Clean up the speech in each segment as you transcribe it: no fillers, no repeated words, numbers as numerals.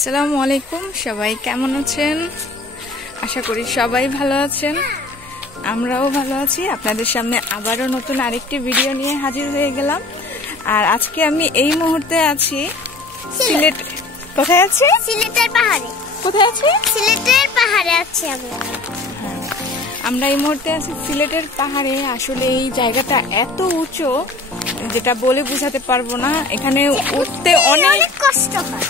আসসালামু আলাইকুম, সবাই কেমন আছেন? আশা করি সবাই ভালো আছেন। আমরাও ভালো আছি। আপনাদের সামনে আবারও নতুন আরেকটি ভিডিও নিয়ে হাজির হয়ে গেলাম। আর আজকে আমি এই মুহূর্তে আছি সিলেট। কোথায় আছি? সিলেটের পাহাড়ে। কোথায় আছি? সিলেটের পাহাড়ে আছি আমরা। আমরা এই মুহূর্তে আছি সিলেটের পাহাড়ে। আসলে এই জায়গাটা এত উঁচু যেটা বলে বোঝাতে পারবো না। এখানে উঠতে অনেক কষ্ট হয়।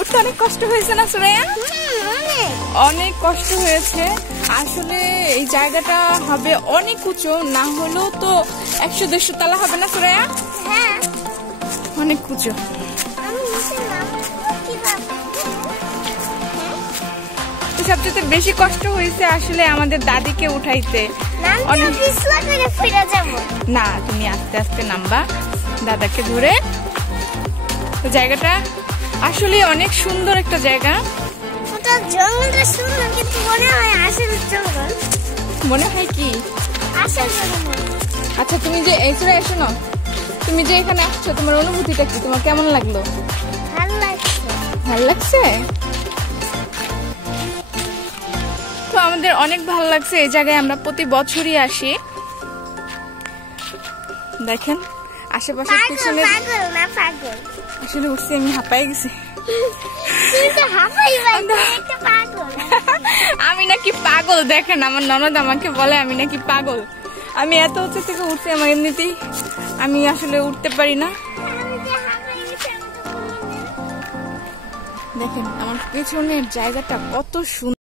উঠতে অনেক কষ্ট হয়েছে না সুরাইয়া? অনেক কষ্ট হয়েছে। আসলে এই জায়গাটা হবে অনেক উঁচু, না হলেও তো 100-150 তলা হবে না সুরাইয়া? হ্যাঁ, অনেক উঁচু। সবচেয়ে বেশি কষ্ট হয়েছে আসলে আমাদের দাদিকে উঠাইতে। না, তুমি আস্তে আস্তে নামবা দাদাকে ধরে। তো জায়গাটা আসলে অনেক সুন্দর একটা জায়গা। জঙ্গলটা সুন্দর, কিন্তু মনে হয় আসল জঙ্গল। মনে হয় কি আসল জঙ্গল? আচ্ছা, তুমি যে এই চূড়ায় এসো না, তুমি যে এখানে আসছো, তোমার অনুভূতিটা কি? তোমার কেমন লাগলো? ভালো লাগছে। ভালো লাগছে? তো আমাদের অনেক ভালো লাগছে। এই জায়গায় আমরা প্রতি বছরই আসি। দেখেন আশেপাশে পিছনে আসলে উঠছি, আমি হাঁপাই গেছি। আমি নাকি পাগল? দেখেন আমার ননদ আমাকে বলে আমি নাকি পাগল। আমি এত উঁচু থেকে উঠছি, আমার এমনিতেই আমি আসলে উঠতে পারি না। দেখেন আমার পেছনের জায়গাটা কত সুন্দর।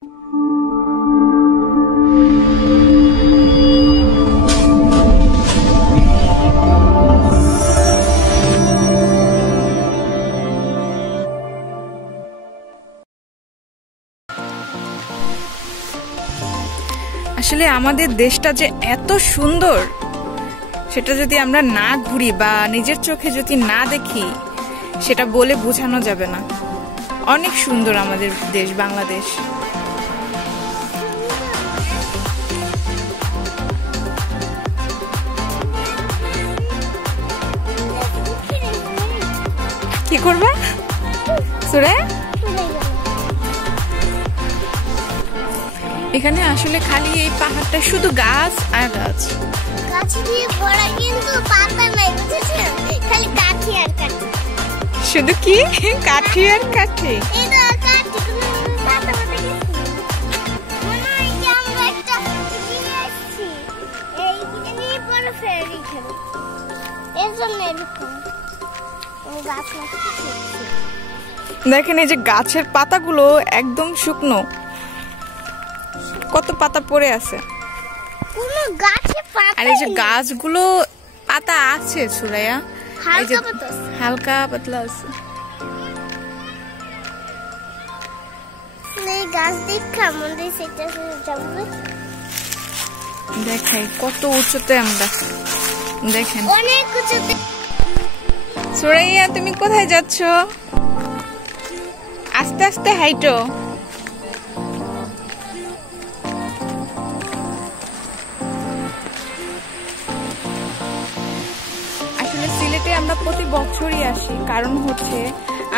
আসলে আমাদের দেশটা যে এত সুন্দর, সেটা যদি আমরা না ঘুরি বা নিজের চোখে যদি না দেখি, সেটা বলে বোঝানো যাবে না। অনেক সুন্দর আমাদের দেশ বাংলাদেশ। কি করবে সুরে? এখানে আসলে খালি এই পাহাড়টা শুধু গাছ আর গাছ। গাছ দিয়ে ভরা, কিন্তু পাতা নাই, বুঝেছেন? খালি কাঠি আর কাঠি। শুধু কি কাঠি আর কাঠি? এই তো কাঠি, কোনো পাতা পাতা কিছু নেই। মনে হয় যে আমরা একটা কিনে আসছি, এই কিনে পরে ফেরি খেলো। এর জন্য এরকম গাছ লাগাচ্ছি। দেখেন এই যে গাছের পাতাগুলো একদম শুকনো, কত পাতা পড়ে আছে। কোনো গাছে পাতা, আর এই যে গাছগুলো পাতা আছে সুরাইয়া, এই যে হালকা পাতলা আছে। এই গাছ দেখা মনে সেটা যাবে। দেখেন কত উঁচুতে আমরা। দেখেন অনেক উঁচুতে। সুরাইয়া তুমি কোথায় যাচ্ছ? আস্তে আস্তে হাইটো। আসলে সিলেটে আমরা প্রতি বছরই আসি, কারণ হচ্ছে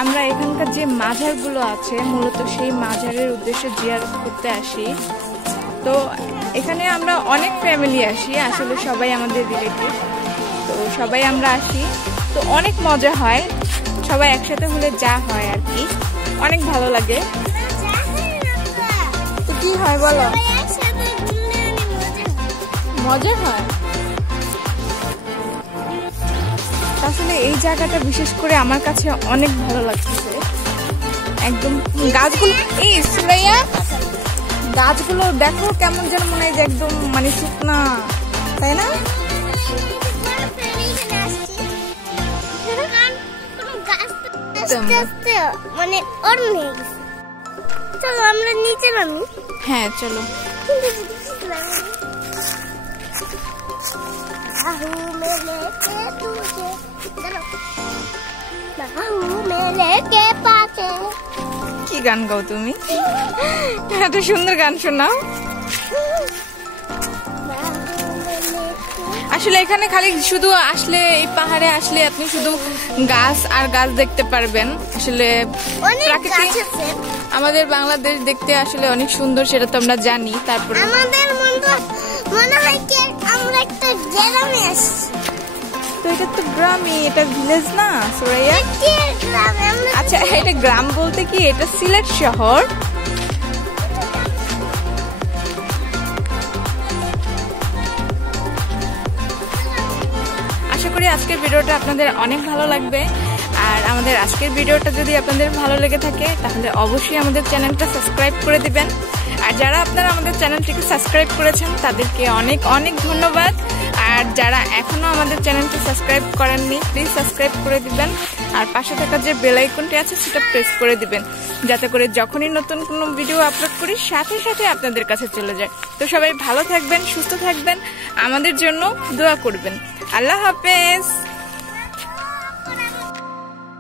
আমরা এখানকার যে মাজারগুলো আছে মূলত সেই মাজারের উদ্দেশ্যে জিয়ারত করতে আসি। তো এখানে আমরা অনেক ফ্যামিলি আসি, আসলে সবাই আমাদের রিলেটিভ। তো সবাই আমরা আসি, তো অনেক মজা হয়। সবাই একসাথে হলে যা হয় আর কি, অনেক ভালো লাগে। তো কি হয় বলো? মজা হয়। আসলে এই জায়গাটা বিশেষ করে আমার কাছে অনেক ভালো লাগছে। একদম গাছগুলো, এই সুরাইয়া গাছগুলো দেখো কেমন যেন মনে হয় যে একদম মানে শুকনা, তাই না? মানে চলো আমরা নিচে নামি। হ্যাঁ চলো। কি গান গাও তুমি? এত সুন্দর গান শোনাও। আসলে এখানে খালি শুধু আসলে এই পাহাড়ে আসলে আপনি শুধু গাছ আর গাছ দেখতে পারবেন। আসলে অনেক গাছ প্রাকৃতিক আছে। আমাদের বাংলাদেশ দেখতে আসলে অনেক সুন্দর, সেটা তো আমরা জানি। তারপরে আমাদের মনে হয় কি আমরা একটা গ্রামে আসছি। তো এটা তো গ্রামই, এটা ভিলেজ না সুরাইয়া? গ্রামে আমরা আচ্ছা এটা গ্রাম বলতে কি এটা সিলেট শহর। আশা করি আজকের ভিডিওটা আপনাদের অনেক ভালো লাগবে। আর আমাদের আজকের ভিডিওটা যদি আপনাদের ভালো লেগে থাকে তাহলে অবশ্যই আমাদের চ্যানেলটা সাবস্ক্রাইব করে দিবেন। আর যারা আপনারা আমাদের চ্যানেলটিকে সাবস্ক্রাইব করেছেন তাদেরকে অনেক অনেক ধন্যবাদ। আর যারা এখনো আমাদের চ্যানেলটি সাবস্ক্রাইব করেননি প্লিজ সাবস্ক্রাইব করে দিবেন। আর পাশে থাকা যে বেল আইকনটি আছে সেটা প্রেস করে দিবেন, যাতে করে যখনই নতুন কোনো ভিডিও আপলোড করি সাথে সাথে আপনাদের কাছে চলে যায়। তো সবাই ভালো থাকবেন, সুস্থ থাকবেন, আমাদের জন্য দোয়া করবেন। আল্লাহ হাফেজ।